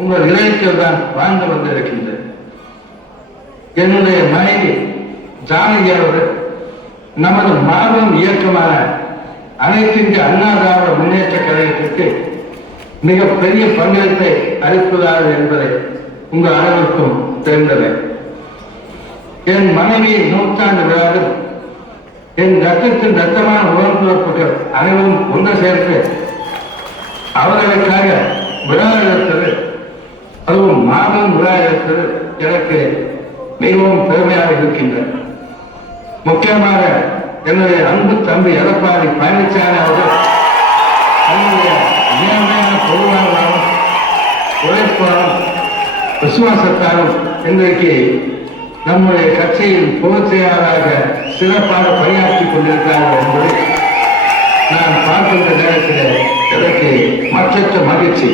உங்கள் இதயத்தில் தான் வாழ்ந்து வந்திருக்கின்றது. என்னுடைய மனைவி ஜானகி அவர்கள் நமது மாபெரும் இயக்கமான அனைத்து இந்திய அண்ணா திராவிட முன்னேற்ற கழகத்திற்கு மிகப்பெரிய பங்களிப்பை அளிப்பதாக என்பதை உங்கள் அனைவருக்கும் தெரிந்தது. என் மனைவியின் நூற்றாண்டு விழாவில் என் ரத்தத்தின் ரத்தமான உடன்பிறப்புகள் அனைவரும் ஒன்று சேர்த்து அவர்களுக்காக விழா எடுத்தது, அதுவும் மாபெரும் விழா எடுத்தது எனக்கு மிகவும் பெருமையாக இருக்கின்றது. முக்கியமாக என்னுடைய அன்பு தம்பி எடப்பாடி பழனிசாமி அவர்கள் தன்னுடைய நேர்மையான பொதுவாளராலும் உழைப்பாலும் விசுவாசத்தாலும் இன்றைக்கு நம்முடைய கட்சியின் பொதுச் செயலாளராக சிறப்பாக பணியாற்றிக் கொண்டிருக்கிறார்கள் என்பதை நான் பார்க்கின்ற நேரத்தில் எனக்கு மற்றற்ற மகிழ்ச்சி.